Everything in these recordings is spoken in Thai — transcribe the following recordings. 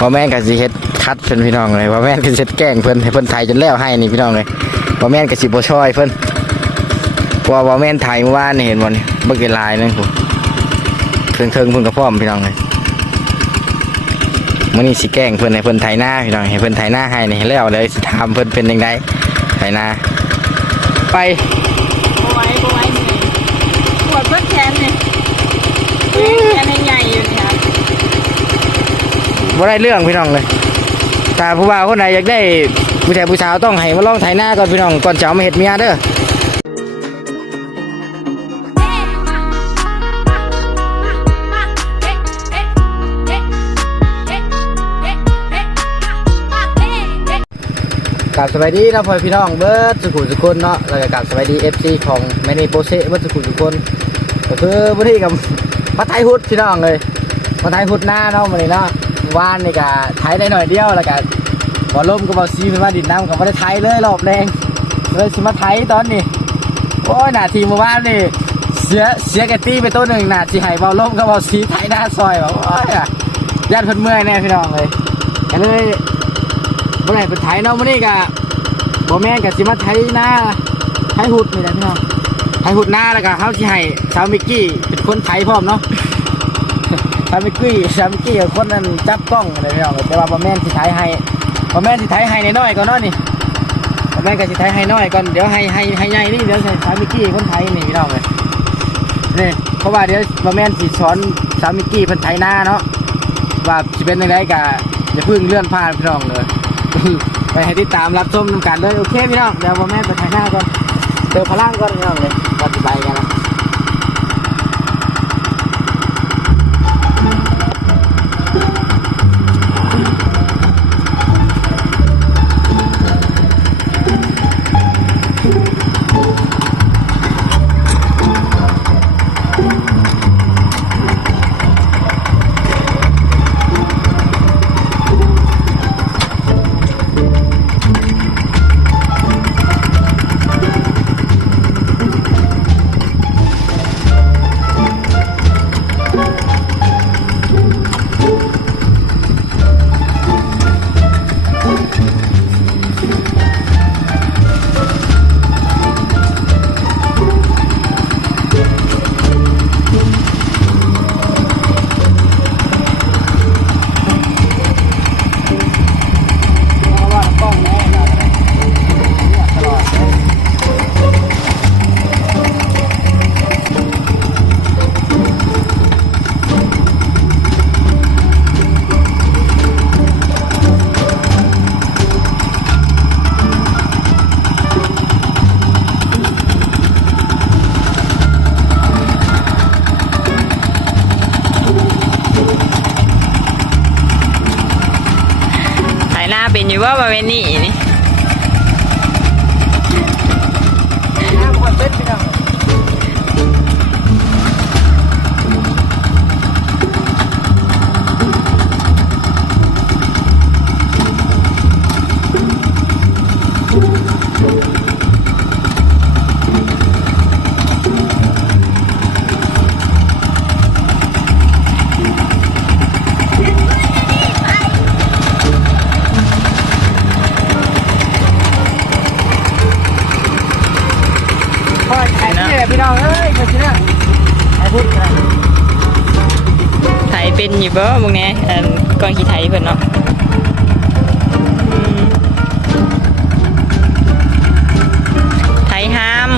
ว่แม่นก็สิเฮ็ดคัดเพิ่นพี่น้องเลยว่แม่นก็สิเฮ็ดแกล้งเพิ่นให้เพิ่นไทยจนแล้วให้นี่พี่น้องเลยว่แม่นก็สิบ่ช่วยเพิ่นเพราะว่าว่แม่นไทยเมื่อวานนี่เห็นบ่นี่เบิ่ลายนึงพุ่นเทิงเทิงเพิ่นก็พร้อมพี่น้องเลยมื้อนี้สิแกล้งเพิ่นให้เพิ่นไทยหน้าพี่น้องให้เพิ่นไทยหน้าให้นี่แล้วเลยสิถามเพิ่นเป็นจังไดไทยหน้าไป บไหว้บไหว้เหนื่อยปวดเพิ่แขนเนี่ยแขนใหญ่ๆอยู่เนี่ย บ่ได้เรื่องพี่น้องเลยถ้าผู้บ่าวคนไหนอยากได้ผู้ชายผู้สาวต้องให้มาลองไถหน้าก่อนพี่น้องก่อนจะเอามาเฮ็ดเมียเด้อกลับสบายดีนะพ่อพี่น้องเบิร์ดสุขุมสุคนเนาะแล้วก็กลับสบายดีเอฟซีของแมนีโปเซ่เบิร์ดสุขุมสุคนก็คือวันนี้กับมาไทยฮุดพี่น้องเลยมาไทยฮุดหน้าเนาะวันนี้เนาะ ว่านนี่ก็ไทยได้หน่อยเดียวแล้วก็บอลล่มก็บอลซีเป็นว่าดินน้ำกับมาได้ไทยเลยรอบแรงเลยสิมาไทยตอนนี้โอ้ยหน้าทีมเมื่านนี่เสียเสียแกตี้ไปตัวหนึ่งหน้าทีไห้บอลล่มกับบอลซีไทยหน้าซอยแบบโอ้ยอะญาติเพิ่นเมื่อยแน่พี่น้องเลยก็เลยเมื่อไหร่เป็นไทยเนาะมื่อนี้กะบ่แม่นกะสิมาไทยหน้าไทยหุดนี่แหละพี่น้องไทยหุดหน้าแล้วก็เขาสิให้สาวมิกกี้เป็นคนไทยพร้อมเนาะ สามิกี้สามิกี้กับคนนั้นจับกล้องอะไรพี่น้องแต่ว่าบ่แม่นสิไทยให้บ่แม่นสิไทยให้น้อยก่อนเนาะนี่บ่แม่นก็สิไทยให้น้อยก่อนเดี๋ยวให้ให้ให้ใหญ่นี่เดี๋ยวใส่สามิกี้คนไทยนี่พี่น้องเลยนี่เพราะว่าเดี๋ยวบ่แม่นสิสอนสามิกี้เพิ่นไทยหน้าเนาะว่าจะเป็นยังไงกะอย่าพิ่งเลื่อนผ่านพี่น้องเลยไปให้ติดตามรับชมกันเลยโอเคพี่น้องเดี๋ยวพ่อแม่ไปถ่ายหน้าก่อนเจอพลังก่อนพี่น้องเลยก่อนจะไปกันนะ แหละพี่น้องเอ้ยมาชินะถ่ายพูดกันถ่ายเป็นอยู่บ่มึงเนี่ยอันกองขี่ไทยเพิ่นเนาะอืมไทยห้าม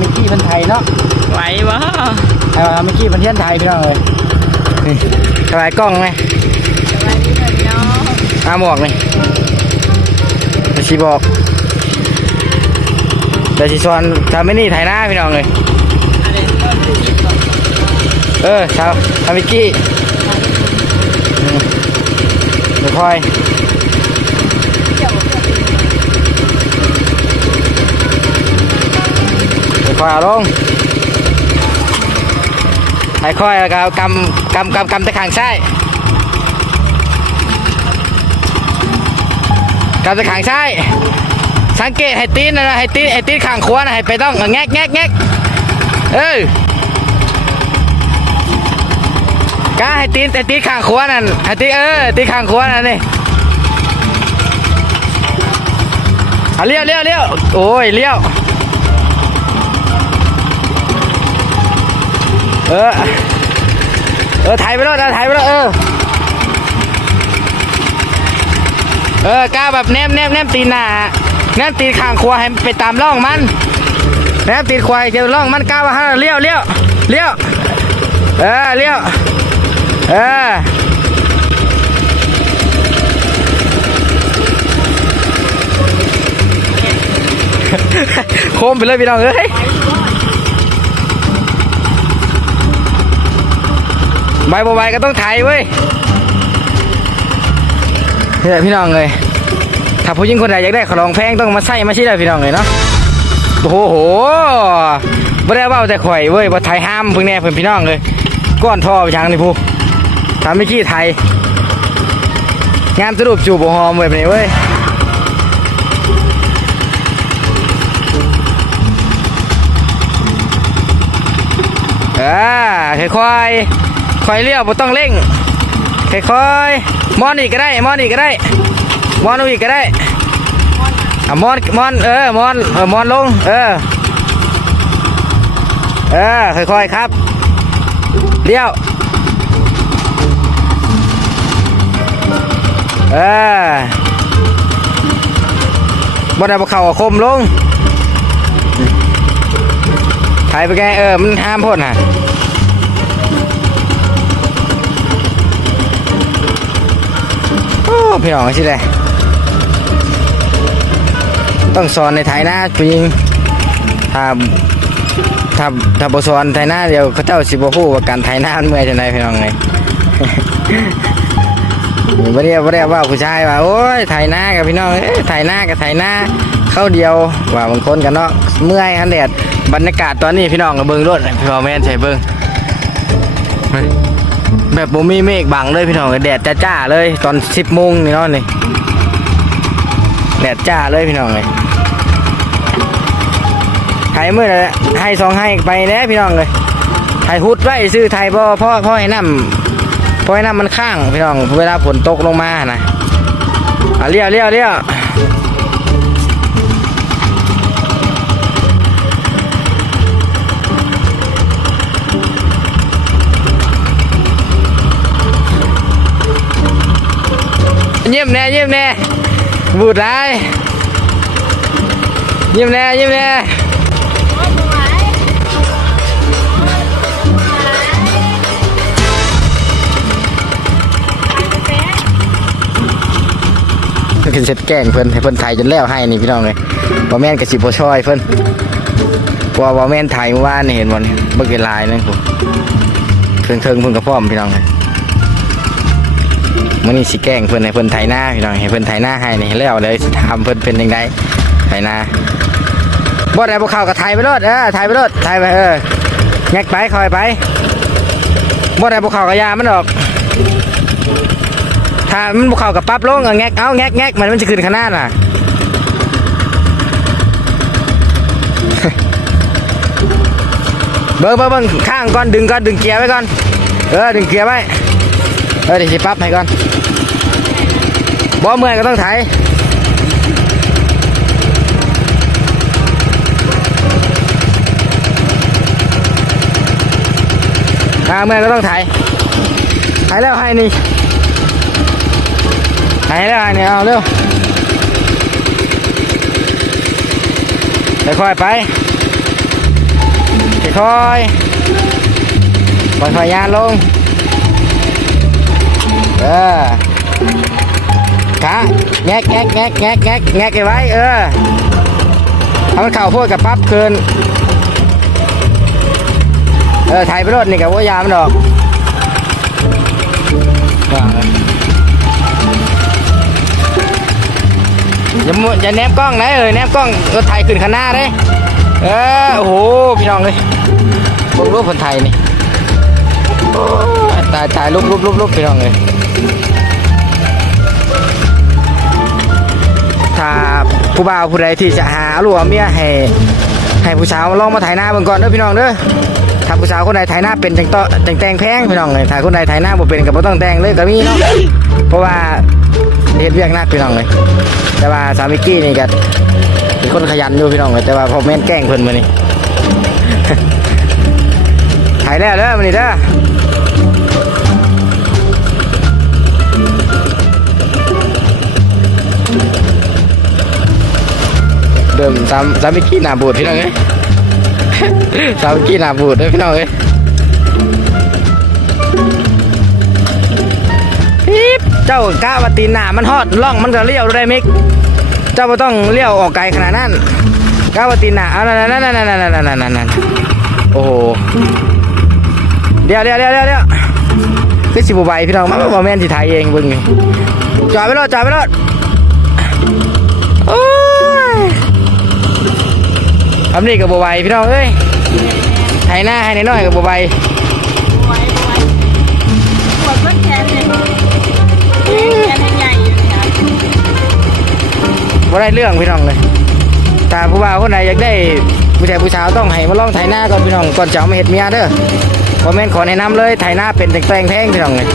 มิกี้เป็นไทยเนาะไหวบ่ไอ้ว่ามิกี้เป็นเทียนไทยพี่น้องเลยนี่สบายกล้องไหมสวัสดีค่ะพี่น้องอาหมวกนี่เดี๋ยวชีบอกเดี๋ยวชีสอนทำไม่นี่ไทยหน้าพี่น้องเลยอะไรก็คือคิดก่อนเออชาวทำมิกกี้อืมเดี๋ยวคอย เกี่ยวกับเพื่อน วคอยเอาลงให้คอยแล้วก็กำกำกำกำตะขางซ้ายกำตะขางซ้ายสังเกตให้ตีนนะให้ตีนให้ตีนข้างขวานะให้ไปต้องแงกแงกแงกเออก้าให้ตีนให้ตีนข้างขวานั่นให้ตีนเออตีนข้างขวานั่นนี่เอาเลี้ยวเลี้ยวเลี้ยวโอ้ยเลี้ยว เออ เออถ่ายไปแล้วถ่ายไปแล้วเออ เออก้าแบบแนมแนมแนมตีนหน้าแนมตีนข้างขวให้ไปตามร่องมัน แนมตีนควายเจอร่องมันก้าว่าฮะเลี้ยวเลี้ยวเลี้ยว เออเลี้ยว เออโคมไปเลยพี่น้องเอ้ย ใบบัวใบก็ต้องไถเว้ยเนี่ยพี่น้องเลยถ้าผู้หญิงคนใดอยากได้ขนมแพงต้องมาใส่มาใช่เลยพี่น้องเลยเนาะโอ้โหไม่ได้ว่าแต่ข่อยเว้ยว่ไทยห้ามเพิ่งแน่เพิ่นพี่น้องเลยก้อนท่อไปทางนี่ผู้ทำไม่ขี้ไทยงานสรุปจูบหอมเว้ยแบบนี้เว้ยอ่าค่อยๆ ค่อยเลี้ยวบ่ต้องเร่งค่อยๆมอนอีกก็ได้มอนอีกก็ได้มอนอีกก็ได้อะมอนมอนเออมอนเออมอนลง เออ เออค่อยๆครับเลี้ยวเออบ่ได้บ่เข้าคมลงถ่ายไปไงเออ มันห้ามพ่นฮะ โอ้ พี่น้องสิเลยต้องสอนในไทยนะผู้หญิงถ้าถ้าถ้าบสอนไทยหน้าเดียวเขาเจ้าสิบฮู้ว่าการไทยหน้าเมื่อยจังไดพี่น้องเลยบ่ได้บ่ได้ว่าผู้ชายว่าโอ้ยไทยหน้ากับพี่น้องเอ้ยไทยหน้ากับไทยหน้าเข้าเดียวว่าบางคนกันเนาะเมื่อยคันแดดบรรยากาศตอนนี้พี่น้องก็เบิ่งรถพี่พ่อแม่นใส่เบิ่ง แบบบ่มีเมฆบังเลยพี่น้องแดดจ้าๆเลยตอนสิบโมงนี่เนาะนี่แดดจ้าเลยพี่น้องเลยไทยเมื่อเลยให้สองให้ไปแน่พี่น้องเลยไทยฮุดไว้ซื้อไทยพ่อพ่อพ่อให้น้ำพ่อให้น้ำมันข้างพี่น้องเวลาฝนตกลงมานะอะเลี้ยวเลี้ยวเลี้ยว เยี่ยมแน่เยี่ยมแน่บูดได้เยี่ยมแน่เยี่ยมแน่เพิ่นเสร็จแกล้งเพิ่นให้เพิ่นถ่ายจนแล้วให้นี่พี่น้องเลยบ่แมนกับสิบ่ช่วยเพิ่นพราะว่าบ่แมนถ่ายเมื่อวานนี่เห็นบ่นี่เบิ่งเป็นลายนึงผมเพิ่งเทิงเพิ่นก็พร้อมพี่น้องเลย มื้อนี้สิแกล้งเพิ่นให้เพิ่นถ่ายหน้าพี่น้องให้เพิ่นถ่ายหน้าให้นี่แล้วเลยสิถามเพิ่นเป็นจังไดถ่ายหน้าบ่ได้บ่เข้าก็ถ่ายไปโลดเออถ่ายไปโลดถ่ายไปเออแงกไปคอยไปบ่ได้บ่เข้าก็อยามันออกถ้ามันบุกเข้ากับปั๊บลงเอาแงกเอาแงกแงกมันมันจะขึ้นขนาดน่ะเบิ้งเบิ้งเบิ้งข้างก่อนดึงก่อนดึงเกียร์ไว้ก่อนเออดึงเกียร์ไว้ เออเดี๋ยวสิปั๊บให้ก่อนบ่เมื่อยก็ต้องไถอ่าเมื่อยก็ต้องไถไถแล้วให้นี่ไหนแล้วให้เนี่ยเอาเร็วค่อยๆไปค่อยค่อยค่อยๆยานลง เออขาแงกแงกแงกแงกแงกแงกไว้ เออเอามันเข่าพูดกับปั๊บคืนเออถ่ายไปรถนี่กับว่ายามันดอกอย่ามัวอย่าแนบกล้องนะเออแนบกล้องรถไทยขึ้นข้างหน้าเลยเออโอ้โหพี่น้องเลยพวกรูปคนไทยนี่ตายตายรูปรูปรูปรูปพี่น้องเลย ผู้บ่าวผู้ใดที่จะหาลูกเอาเมียให้ให้ผู้สาวลองมาถ่ายหน้าเบิ่งก่อนเด้อพี่น้องเด้อถ้าผู้สาวคนใดถ่ายหน้าเป็นจังต่อจังแต่งแพงพี่น้องเลยถ้าคนใดถ่ายหน้าบ่เป็นก็บ่ต้องแต่งเลยก็มีเนาะเพราะว่าเฮ็ดเวียกหนักพี่น้องเลยแต่ว่าสามิกี้นี่ก็เป็นคนขยันอยู่พี่น้องเลยแต่ว่าพอแม่นแกล้งเพิ่นมื้อนี้ถ่ายแล้วเด้อมื้อนี้เด้อ ริ่มสามสามกี้หนาบูดพี่น้องเอ้ยสามกี้หนาบูดเลยพี่น้องเอ้ยปิ๊บเจ้ากาวตีหนามันทอดล่องมันก็เลี้ยวได้ไหมเจ้าไม่ต้องเลี้ยวออกไกลขนาดนั้นกาวตีหนาเอานั่นนั่นนั่นนั่นนั่นนั่นนั่นโอ้โหเดี๋ยวเดี๋ยวเดี๋ยวเดี๋ยวเดี่ยคือสิบใบพี่น้องมันบ่แม่นที่ไทยเองเบิ่งจอดไปรอดจอดไปรอด ทำนี่กับบไหวพี่น้องเอ้ยไถหน้าให้น้อยๆกับบไหวไว้ไว้ปวดเพิ่นแขนเลยแขนใหญ่อยู่เนี่ยบ่ได้เรื่องพี่น้องเลยถ้าผู้บ่าวคนไหนอยากได้ผู้ชายผู้สาวต้องให้มาลองไถหน้าก่อนพี่น้องก่อนจะเอามาเห็ดเมียเด้อคอมเมนต์ขอแนะนำเลยไถหน้าเป็นแต่งแปลงแพงพี่น้องเลย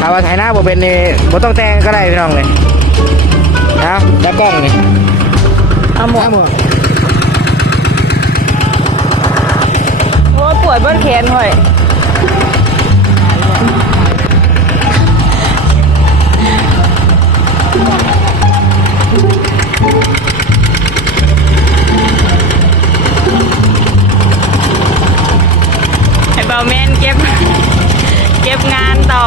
ถ้าว่าไถหน้าบ่เป็นนี่บ่ต้องแต่งก็ได้พี่น้องเลยเอาตากล้องนี่เอาหมวก หมวก โอ้ปวดเบิ้ลแขนห่อยให้เบาแมนเก็บ เก็บงานต่อ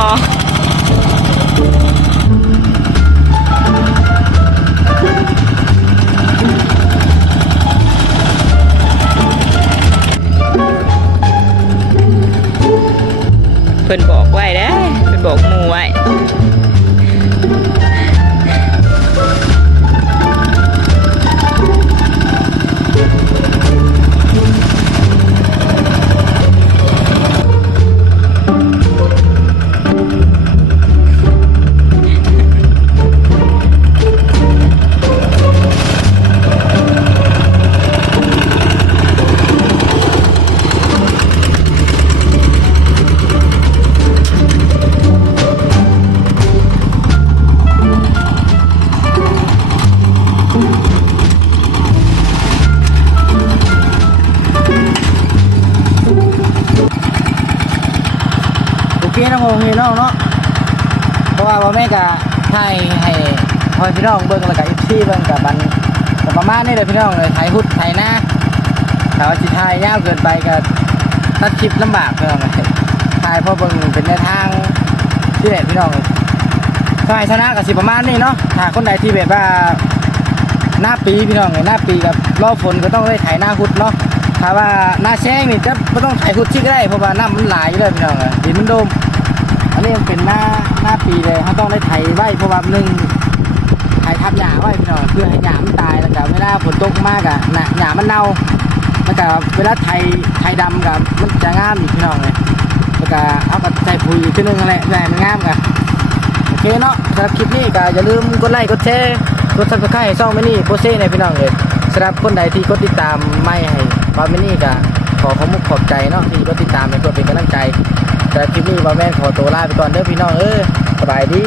น้องเบิ่งแล้วก็อีกที่เบิ่งกับบันก็ประมาณนี้เลยพี่น้องเลยไถหุดไถหน้าถ้าว่าสิถ่ายยาวเกินไปก็ตัดคลิปลำบากพี่น้องเลยถ่ายเพราะเบิ่งเป็นในทางที่ไหนพี่น้องถ่ายชนะกับสิประมาณนี้เนาะถ้าคนใดที่แบบว่าหน้าปีพี่น้องเลยหน้าปีกับรอบฝนก็ต้องได้ถ่ายหน้าหุดเนาะถ้าว่าหน้าแช่งนี่จะไม่ต้องถ่ายหุดที่ก็ได้เพราะว่าน้ำมันหลายเลยพี่น้องเลยดินมันโดมอันนี้มันเป็นหน้าหน้าปีเลยเขาต้องได้ไถไว้เพราะว่าหนึ่ง ไถทับหญ้าไว้พี่น้องเพื่อให้หญ้ามันตายแล้วก็เวลาฝนตกมากอะหน้าหญ้ามันเน่าแล้วก็เวลาไทยไทยดำกับมันจะงามอีกพี่น้องเลยแล้วก็เอากับใจปุ๋ยอีกทีนึงนั่นแหละใหญ่มันงามกันโอเคเนาะสำหรับคลิปนี้ก็อย่าลืมกดไลค์กดแชร์กดซับสไครต์ช่องมินี่โปรเซ่ในพี่น้องเลยสำหรับคนใดที่กดติดตามไม่ให้บามินี่ก็ขอขอมุกขอบใจเนาะที่กดติดตามเป็นกดเป็นกำลังใจสำหรับคลิปนี้บาแมนขอตัวลาไปก่อนเด้อพี่น้องเออสบายดี